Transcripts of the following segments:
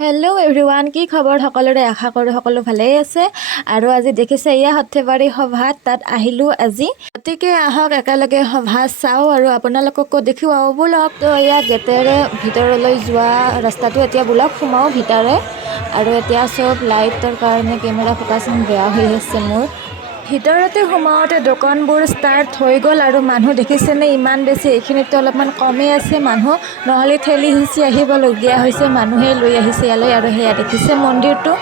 Hello' everyone, কি খবৰ সকলোৰে? আশা কৰোঁ সকলো ভালেই আছে। আৰু আজি দেখিছে এয়া সৰ্থেবাৰী সভাত তাত আহিলোঁ আজি। গতিকে আহক একেলগে সভা চাওঁ আৰু আপোনালোককো দেখুৱাওঁ বোলক। তো এয়া গেটেৰে ভিতৰলৈ যোৱা ৰাস্তাটো এতিয়া বোলক সোমাওঁ ভিতৰে। আৰু এতিয়া চব লাইটৰ কাৰণে কেমেৰা ফ'কাচিং বেয়া হৈ আছে মোৰ। ভিতৰতে সোমাওঁতে দোকানবোৰ ষ্টাৰ্ট হৈ গ'ল আৰু মানুহ দেখিছেনে ইমান বেছি। এইখিনিতো অলপমান কমেই আছে মানুহ, নহ'লে ঠেলি সিঁচি আহিবলগীয়া হৈছে। মানুহে লৈ আহিছে ইয়ালৈ। আৰু সেয়া দেখিছে মন্দিৰটো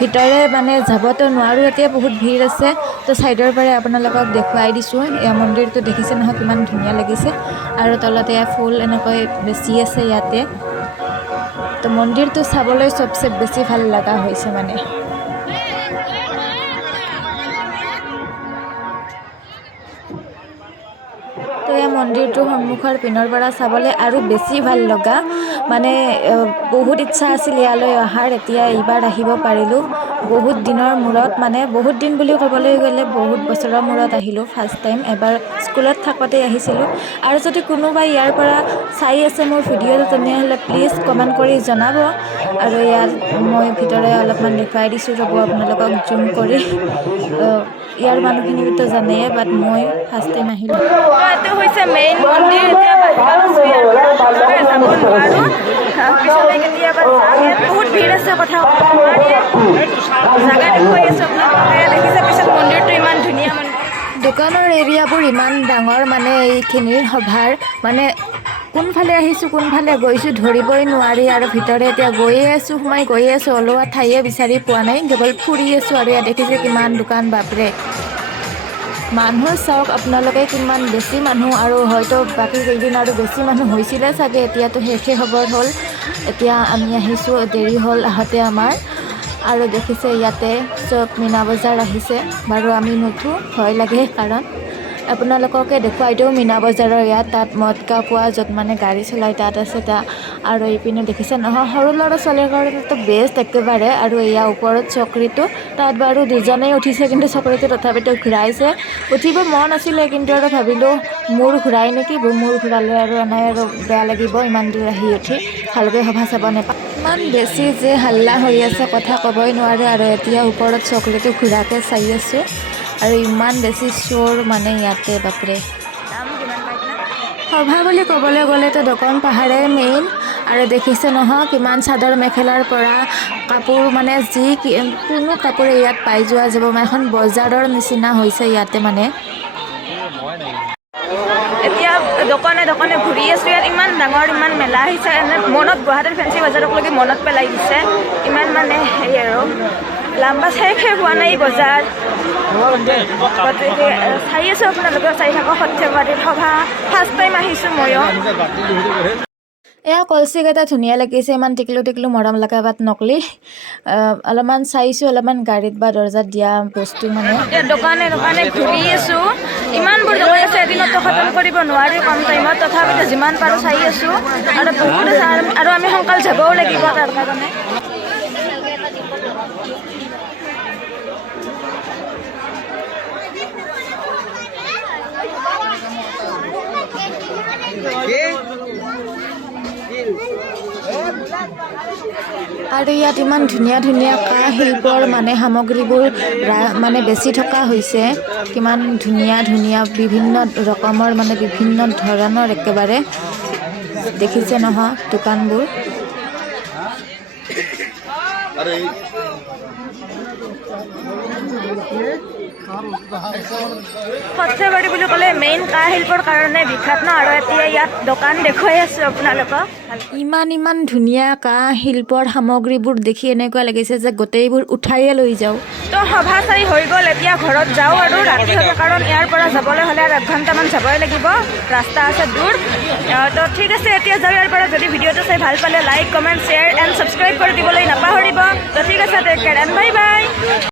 ভিতৰে মানে যাবতো নোৱাৰোঁ, এতিয়া বহুত ভিৰ আছে। তো ছাইডৰ পৰাই আপোনালোকক দেখুৱাই দিছোঁ। এয়া মন্দিৰটো দেখিছে নহয় কিমান ধুনীয়া লাগিছে। আৰু তলতে ফুল এনেকৈ বেছি আছে ইয়াতে। তো মন্দিৰটো চাবলৈ চবচে বেছি ভাল লগা হৈছে মানে। তো এই মন্দিৰটোৰ সন্মুখৰ পিনৰ পৰা চাবলৈ আৰু বেছি ভাল লগা মানে। বহুত ইচ্ছা আছিল ইয়ালৈ অহাৰ, এতিয়া এইবাৰ আহিব পাৰিলোঁ বহুত দিনৰ মূৰত। মানে বহুত দিন বুলি ক'বলৈ গ'লে বহুত বছৰৰ মূৰত আহিলোঁ ফাৰ্ষ্ট টাইম। এবাৰ স্কুলত থাকোঁতেই আহিছিলোঁ। আৰু যদি কোনোবাই ইয়াৰ পৰা চাই আছে মোৰ ভিডিঅ'টো তেনেহ'লে প্লিজ কমেণ্ট কৰি জনাব। আৰু ইয়াত মই ভিতৰে অলপমান দেখুৱাই দিছোঁ, ৰ'ব আপোনালোকক জুম কৰি। ইয়াৰ মানুহখিনিতো জানেই, বাট মই ফাৰ্ষ্ট টাইম আহিলোঁ। এইটো হৈছে মেইন মন্দিৰ। এতিয়া বাহিৰত আছোঁ, ইয়াৰ পৰা ভিতৰলৈ যাব নোৱাৰোঁ। পিছলৈ কেতিয়াবা যাম। ইয়াত বহুত ভিৰ আছে, কথা ক'ব নোৱাৰি। জাগা দেখুৱাই আছোঁ আপোনালোকক। দেখিছে পিছত মন্দিৰটো ইমান ধুনীয়া মন্দিৰ। দোকানৰ এৰিয়াবোৰ ইমান ডাঙৰ মানে এইখিনিৰ সভাৰ মানে কোনফালে আহিছোঁ কোনফালে গৈছোঁ ধৰিবই নোৱাৰি। আৰু ভিতৰে এতিয়া গৈয়ে আছোঁ, সোমাই গৈয়ে আছোঁ। ওলোৱা ঠাইয়ে বিচাৰি পোৱা নাই, কেৱল ফুৰি আছোঁ। আৰু ইয়াত দেখিছে কিমান দোকান, বাপৰে। মানুহ চাওক আপোনালোকে কিমান বেছি মানুহ। আৰু হয়তো বাকী কেইদিন আৰু বেছি মানুহ হৈছিলে চাগে, এতিয়াতো শেষে খবৰ হ'ল। এতিয়া আমি আহিছোঁ, দেৰি হ'ল আহোঁতে আমাৰ। আৰু দেখিছে ইয়াতে চব মীনা বজাৰ আহিছে। বাৰু আমি নুঠোঁ, ভয় লাগে। কাৰণ আপোনালোককে দেখুৱাই দিওঁ মীনা বজাৰৰ ইয়াত তাত মদকা পোৱা, য'ত মানে গাড়ী চলাই তাত আছে তাত। আৰু এইপিনে দেখিছে নহয় সৰু ল'ৰা ছোৱালীৰ কাৰণেতো বেষ্ট একেবাৰে। আৰু এয়া ওপৰত চকৰিটো, তাত বাৰু দুজনেই উঠিছে, কিন্তু চকৰিটো তথাপিতো ঘূৰাইছে। উঠিব মন আছিলে, কিন্তু আৰু ভাবিলোঁ মূৰ ঘূৰাই নেকি। মূৰ ঘূৰালে আৰু এনেই আৰু বেয়া লাগিব, ইমান দূৰ আহি উঠি ভালকৈ সভা চাব নাপায়। ইমান বেছি যে হাল্লা হৈ আছে, কথা ক'বই নোৱাৰোঁ। আৰু এতিয়া ওপৰত চকৰিটো ঘূৰাকৈ চাই আছোঁ। আৰু ইমান বেছি চোৰ মানে ইয়াতে, বাপৰে। সভা বুলি ক'বলৈ গ'লেতো দোকান পাহাৰে মেইন। আৰু দেখিছে নহয় কিমান চাদৰ মেখেলাৰ পৰা কাপোৰ, মানে যি কোনো কাপোৰে ইয়াত পাই যোৱা যাব। এখন বজাৰৰ নিচিনা হৈছে ইয়াতে মানে। এতিয়া দোকানে দোকানে ঘূৰি আছোঁ। ইয়াত ইমান ডাঙৰ ইমান মেলা আহিছে, মনত গুৱাহাটীৰ ফেঞ্চি বজাৰকলৈকে মনত পেলাই দিছে। ইমান মানে হেৰি আৰু লাম্বা শেষে হোৱা নাই বজাৰ। গতিকে চাই আছোঁ, আপোনালোকে চাই থাকক সৰ্থেবাৰীৰ সভা। ফাৰ্ষ্ট টাইম আহিছোঁ ময়ো। এয়া কলচিকেইটা ধুনীয়া লাগিছে, ইমান টিকলু টিকলু মৰম লগা, বাট নকলি। অলপমান চাইছোঁ, অলপমান গাড়ীত বা দৰ্জাত দিয়া বস্তু মানে। দোকানে দোকানে ঘূৰি আছোঁ, ইমানবোৰ দোকান আছে, এদিনতো খতম কৰিব নোৱাৰি কম টাইমত। তথাপিতো যিমান পাৰোঁ চাই আছোঁ। আৰু বহুত আছে, আৰু আমি সোনকালে যাবও লাগিব তাৰ কাৰণে। আৰু ইয়াত ইমান ধুনীয়া ধুনীয়া কাঁহ শিল্পৰ মানে সামগ্ৰীবোৰ মানে বেছি থকা হৈছে। কিমান ধুনীয়া ধুনীয়া বিভিন্ন ৰকমৰ মানে বিভিন্ন ধৰণৰ একেবাৰে দেখিছে নহয় দোকানবোৰ। সৰ্থেবাৰী বুলি ক'লে মেইন কাঁহ শিল্পৰ কাৰণে বিখ্যাত ন। আৰু এতিয়া ইয়াত দোকান দেখুৱাই আছোঁ আপোনালোকক। ইমান ধুনীয়া কাঁহ শিল্পৰ সামগ্ৰীবোৰ দেখি এনেকুৱা লাগিছে যে গোটেইবোৰ উঠাইয়ে লৈ যাওঁ। তো সভা চাই হৈ গ'ল, এতিয়া ঘৰত যাওঁ। আৰু ৰাতি হ'ব, কাৰণ ইয়াৰ পৰা যাবলৈ হ'লে আৰু 1 ঘণ্টামান যাবই লাগিব, ৰাস্তা আছে দূৰ। তো ঠিক আছে, এতিয়া যাওঁ ইয়াৰ পৰা। যদি ভিডিঅ'টো চাই ভাল পালে like, comment, share and subscribe কৰি দিবলৈ নাপাহৰিব। তো ঠিক আছে, take care and bye by.